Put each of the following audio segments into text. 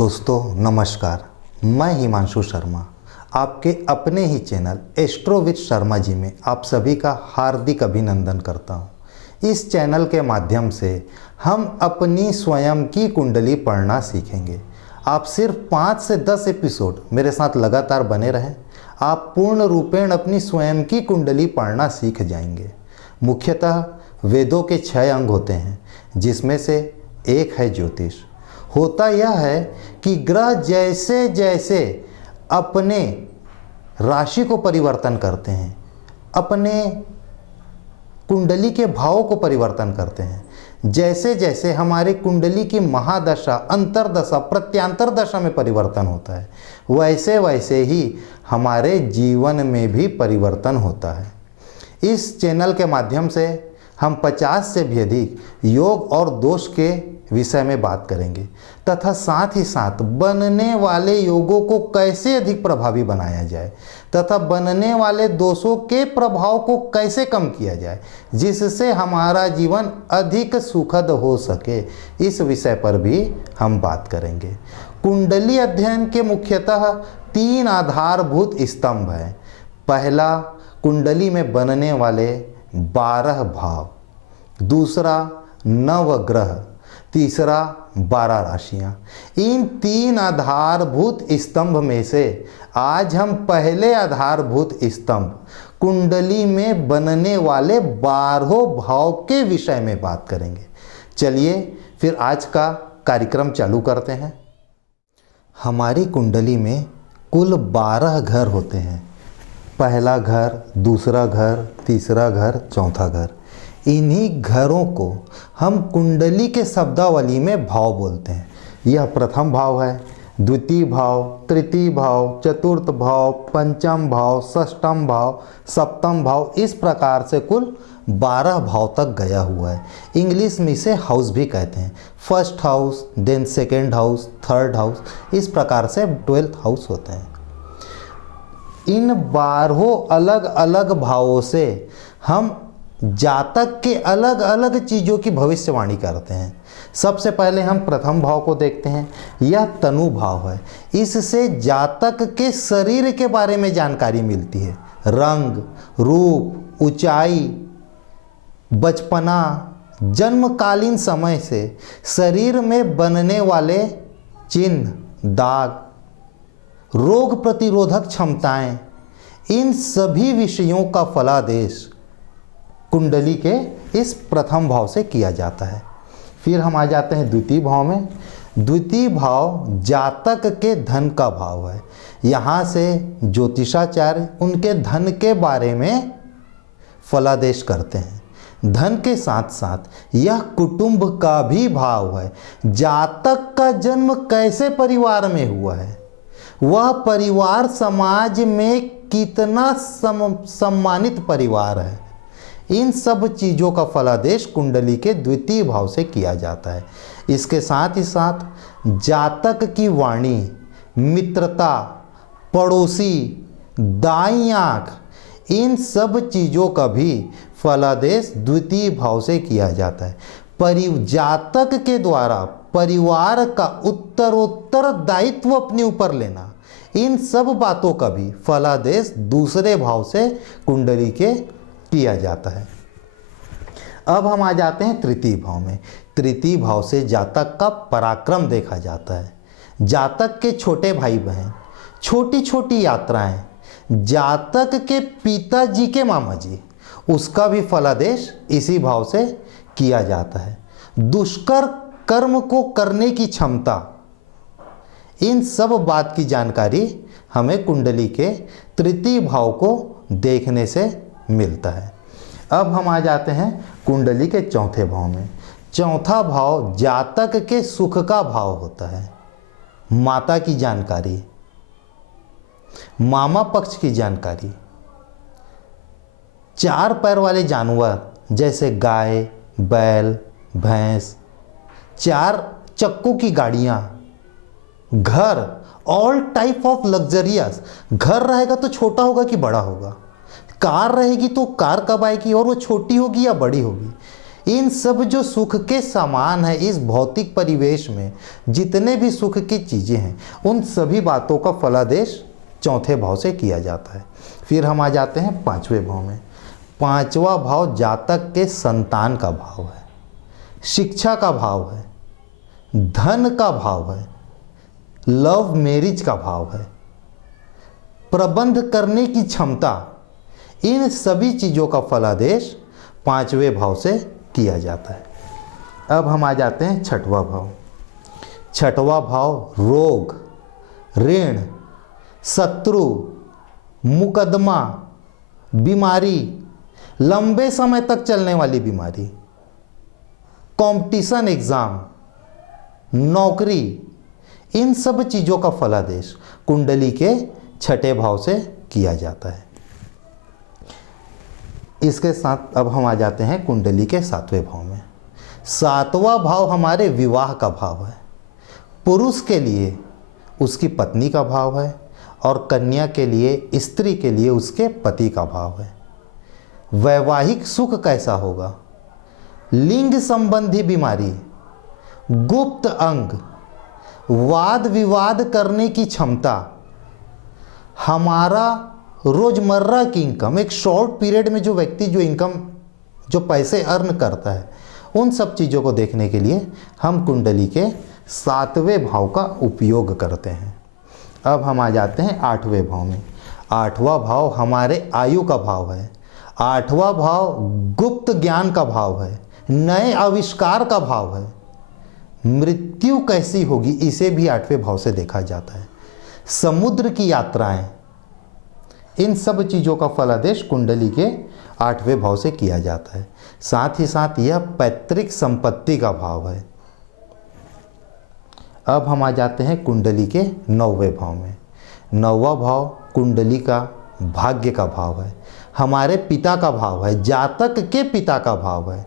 दोस्तों नमस्कार, मैं हिमांशु शर्मा आपके अपने ही channel astro with Sharma ji में आप सभी का हार्दिक अभिनंदन करता हूं। इस चैनल के माध्यम से हम अपनी स्वयं की कुंडली पढ़ना सीखेंगे। आप सिर्फ 5 से 10 एपिसोड मेरे साथ लगातार बने रहें, आप पूर्ण रूपेण अपनी स्वयं की कुंडली पढ़ना सीख जाएंगे। मुख्यतः वेदों के 6 अंग होते हैं, जिसमें से एक है ज्योतिष। होता यह है कि ग्रह जैसे जैसे अपने राशि को परिवर्तन करते हैं, अपने कुंडली के भावों को परिवर्तन करते हैं, जैसे जैसे हमारे कुंडली की महादशा, अंतरदशा, प्रत्यांतर दशा में परिवर्तन होता है, वैसे वैसे ही हमारे जीवन में भी परिवर्तन होता है। इस चैनल के माध्यम से हम 50 से भी अधिक योग और दोष के विषय में बात करेंगे तथा साथ ही साथ बनने वाले योगों को कैसे अधिक प्रभावी बनाया जाए तथा बनने वाले दोषों के प्रभाव को कैसे कम किया जाए, जिससे हमारा जीवन अधिक सुखद हो सके, इस विषय पर भी हम बात करेंगे। कुंडली अध्ययन के मुख्यतः 3 आधारभूत स्तंभ हैं। पहला, कुंडली में बनने वाले 12 भाव, दूसरा नवग्रह, तीसरा 12 राशियां। इन 3 आधारभूत स्तंभ में से आज हम पहले आधारभूत स्तंभ कुंडली में बनने वाले 12 भाव के विषय में बात करेंगे। चलिए फिर आज का कार्यक्रम चालू करते हैं। हमारी कुंडली में कुल 12 घर होते हैं। पहला घर, दूसरा घर, तीसरा घर, चौथा घर। इन्हीं घरों को हम कुंडली के शब्दावली में भाव बोलते हैं। यह प्रथम भाव है, द्वितीय भाव, तृतीय भाव, चतुर्थ भाव, पंचम भाव, षष्ठम भाव, सप्तम भाव, इस प्रकार से कुल 12 भाव तक गया हुआ है। इंग्लिश में इसे हाउस भी कहते हैं। First house, then second house, third house, इस प्रकार से 12th हाउस होते हैं। इन 12 अलग अलग भावों से हम जातक के अलग अलग चीज़ों की भविष्यवाणी करते हैं। सबसे पहले हम प्रथम भाव को देखते हैं। यह तनु भाव है। इससे जातक के शरीर के बारे में जानकारी मिलती है। रंग, रूप, ऊंचाई, बचपना, जन्मकालीन समय से शरीर में बनने वाले चिन्ह, दाग, रोग प्रतिरोधक क्षमताएं, इन सभी विषयों का फलादेश कुंडली के इस प्रथम भाव से किया जाता है। फिर हम आ जाते हैं द्वितीय भाव में। द्वितीय भाव जातक के धन का भाव है। यहाँ से ज्योतिषाचार्य उनके धन के बारे में फलादेश करते हैं। धन के साथ साथ यह कुटुंब का भी भाव है। जातक का जन्म कैसे परिवार में हुआ है, वह परिवार समाज में कितना सम्मानित परिवार है, इन सब चीज़ों का फलादेश कुंडली के द्वितीय भाव से किया जाता है। इसके साथ ही साथ जातक की वाणी, मित्रता, पड़ोसी, दाईं आँख, इन सब चीज़ों का भी फलादेश द्वितीय भाव से किया जाता है। जातक के द्वारा परिवार का उत्तरोत्तर दायित्व अपने ऊपर लेना, इन सब बातों का भी फलादेश दूसरे भाव से कुंडली के किया जाता है। अब हम आ जाते हैं तृतीय भाव में। तृतीय भाव से जातक का पराक्रम देखा जाता है। जातक के छोटे भाई बहन, छोटी छोटी यात्राएं, जातक के पिताजी के मामा जी, उसका भी फलादेश इसी भाव से किया जाता है। दुष्कर कर्म को करने की क्षमता, इन सब बात की जानकारी हमें कुंडली के तृतीय भाव को देखने से मिलता है। अब हम आ जाते हैं कुंडली के चौथे भाव में। चौथा भाव जातक के सुख का भाव होता है। माता की जानकारी, मामा पक्ष की जानकारी, 4 पैर वाले जानवर जैसे गाय, बैल, भैंस, 4 चक्कों की गाड़ियां, घर, ऑल टाइप ऑफ लग्जरियस। घर रहेगा तो छोटा होगा कि बड़ा होगा, कार रहेगी तो कार कब आएगी और वो छोटी होगी या बड़ी होगी, इन सब जो सुख के सामान है इस भौतिक परिवेश में, जितने भी सुख की चीज़ें हैं, उन सभी बातों का फलादेश चौथे भाव से किया जाता है। फिर हम आ जाते हैं पांचवें भाव में। पांचवा भाव जातक के संतान का भाव है, शिक्षा का भाव है, धन का भाव है, लव मैरिज का भाव है, प्रबंध करने की क्षमता, इन सभी चीज़ों का फलादेश पांचवें भाव से किया जाता है। अब हम आ जाते हैं छठवां भाव। छठवां भाव रोग, ऋण, शत्रु, मुकदमा, बीमारी, लंबे समय तक चलने वाली बीमारी, कंपटीशन एग्जाम, नौकरी, इन सब चीज़ों का फलादेश कुंडली के छठे भाव से किया जाता है। इसके साथ अब हम आ जाते हैं कुंडली के सातवें भाव में। सातवां भाव हमारे विवाह का भाव है। पुरुष के लिए उसकी पत्नी का भाव है और कन्या के लिए, स्त्री के लिए उसके पति का भाव है। वैवाहिक सुख कैसा होगा, लिंग संबंधी बीमारी, गुप्त अंग, वाद विवाद करने की क्षमता, हमारा रोजमर्रा की इनकम, एक शॉर्ट पीरियड में जो व्यक्ति जो इनकम, जो पैसे अर्न करता है, उन सब चीज़ों को देखने के लिए हम कुंडली के सातवें भाव का उपयोग करते हैं। अब हम आ जाते हैं आठवें भाव में। आठवां भाव हमारे आयु का भाव है। आठवां भाव गुप्त ज्ञान का भाव है, नए आविष्कार का भाव है। मृत्यु कैसी होगी इसे भी आठवें भाव से देखा जाता है। समुद्र की यात्राएं, इन सब चीज़ों का फलादेश कुंडली के आठवें भाव से किया जाता है। साथ ही साथ यह पैतृक संपत्ति का भाव है। अब हम आ जाते हैं कुंडली के नौवें भाव में। नौवां भाव कुंडली का भाग्य का भाव है, हमारे पिता का भाव है, जातक के पिता का भाव है,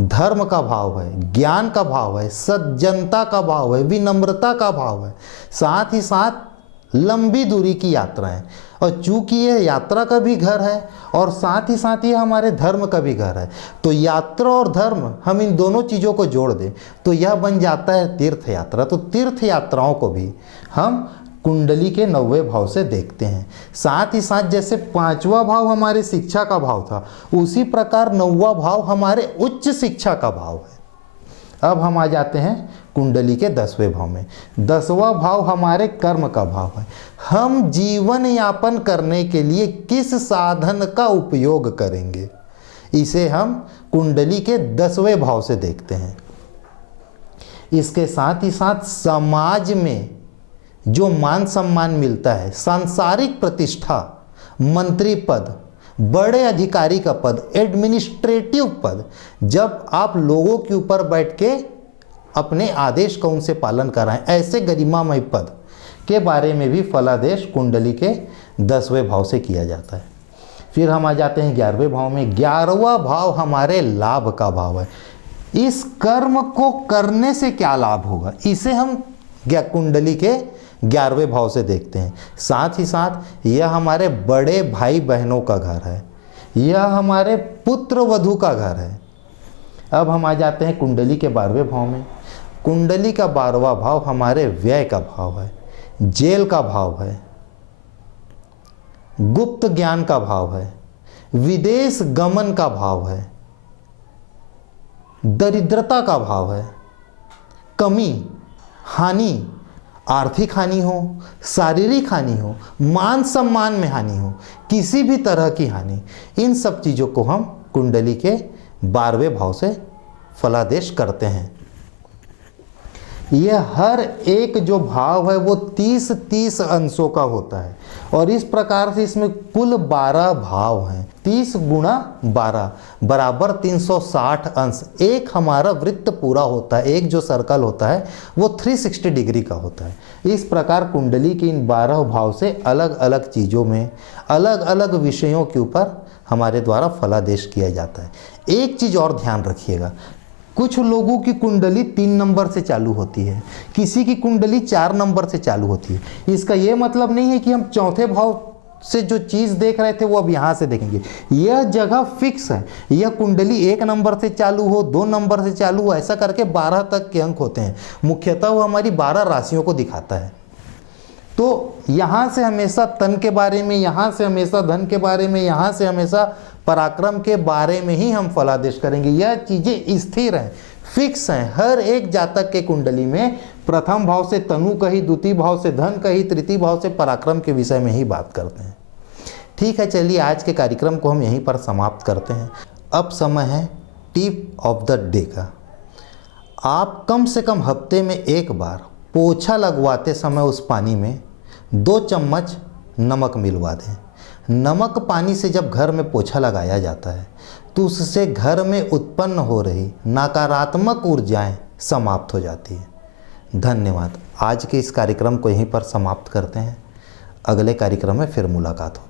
धर्म का भाव है, ज्ञान का भाव है, सज्जनता का भाव है, विनम्रता का भाव है। साथ ही साथ लंबी दूरी की यात्राएं, और चूंकि यह यात्रा का भी घर है और साथ ही साथ ये हमारे धर्म का भी घर है, तो यात्रा और धर्म हम इन दोनों चीज़ों को जोड़ दें तो यह बन जाता है तीर्थ यात्रा। तो तीर्थ यात्राओं को भी हम कुंडली के नौवें भाव से देखते हैं। साथ ही साथ जैसे पांचवा भाव हमारे शिक्षा का भाव था, उसी प्रकार नौवां भाव हमारे उच्च शिक्षा का भाव है। अब हम आ जाते हैं कुंडली के 10वें भाव में। 10वां भाव हमारे कर्म का भाव है। हम जीवन यापन करने के लिए किस साधन का उपयोग करेंगे, इसे हम कुंडली के 10वें भाव से देखते हैं। इसके साथ ही साथ समाज में जो मान सम्मान मिलता है, सांसारिक प्रतिष्ठा, मंत्री पद, बड़े अधिकारी का पद, एडमिनिस्ट्रेटिव पद, जब आप लोगों के ऊपर बैठ के अपने आदेश का उनसे पालन कराएं, ऐसे गरिमामय पद के बारे में भी फलादेश कुंडली के 10वें भाव से किया जाता है। फिर हम आ जाते हैं 11वें भाव में। 11वां भाव हमारे लाभ का भाव है। इस कर्म को करने से क्या लाभ होगा, इसे हम कुंडली के 11वें भाव से देखते हैं। साथ ही साथ यह हमारे बड़े भाई बहनों का घर है, यह हमारे पुत्र वधू का घर है। अब हम आ जाते हैं कुंडली के 12वें भाव में। कुंडली का 12वां भाव हमारे व्यय का भाव है, जेल का भाव है, गुप्त ज्ञान का भाव है, विदेश गमन का भाव है, दरिद्रता का भाव है, कमी, हानि, आर्थिक हानि हो, शारीरिक हानि हो, मान सम्मान में हानि हो, किसी भी तरह की हानि, इन सब चीज़ों को हम कुंडली के 12वें भाव से फलादेश करते हैं। यह हर एक जो भाव है वो 30-30 अंशों का होता है और इस प्रकार से इसमें कुल 12 भाव हैं। 30 गुणा 12 बराबर 360 अंश। एक हमारा वृत्त पूरा होता है, एक जो सर्कल होता है वो 360 डिग्री का होता है। इस प्रकार कुंडली के इन 12 भाव से अलग अलग चीज़ों में अलग अलग विषयों के ऊपर हमारे द्वारा फलादेश किया जाता है। एक चीज़ और ध्यान रखिएगा, कुछ लोगों की कुंडली 3 नंबर से चालू होती है, किसी की कुंडली 4 नंबर से चालू होती है। इसका ये मतलब नहीं है कि हम चौथे भाव से जो चीज़ देख रहे थे वो अब यहाँ से देखेंगे। यह जगह फिक्स है, यह कुंडली 1 नंबर से चालू हो, 2 नंबर से चालू हो, ऐसा करके 12 तक के अंक होते हैं। मुख्यतः वो हमारी 12 राशियों को दिखाता है। तो यहाँ से हमेशा तन के बारे में, यहाँ से हमेशा धन के बारे में, यहाँ से हमेशा पराक्रम के बारे में ही हम फलादेश करेंगे। यह चीज़ें स्थिर हैं, फिक्स हैं। हर एक जातक के कुंडली में प्रथम भाव से तनु कही, द्वितीय भाव से धन कही, तृतीय भाव से पराक्रम के विषय में ही बात करते हैं। ठीक है, चलिए आज के कार्यक्रम को हम यहीं पर समाप्त करते हैं। अब समय है टिप ऑफ द डे का। आप कम से कम हफ्ते में एक बार पोछा लगवाते समय उस पानी में 2 चम्मच नमक मिलवा दें। नमक पानी से जब घर में पोछा लगाया जाता है तो उससे घर में उत्पन्न हो रही नकारात्मक ऊर्जाएं समाप्त हो जाती है। धन्यवाद। आज के इस कार्यक्रम को यहीं पर समाप्त करते हैं। अगले कार्यक्रम में फिर मुलाकात हो।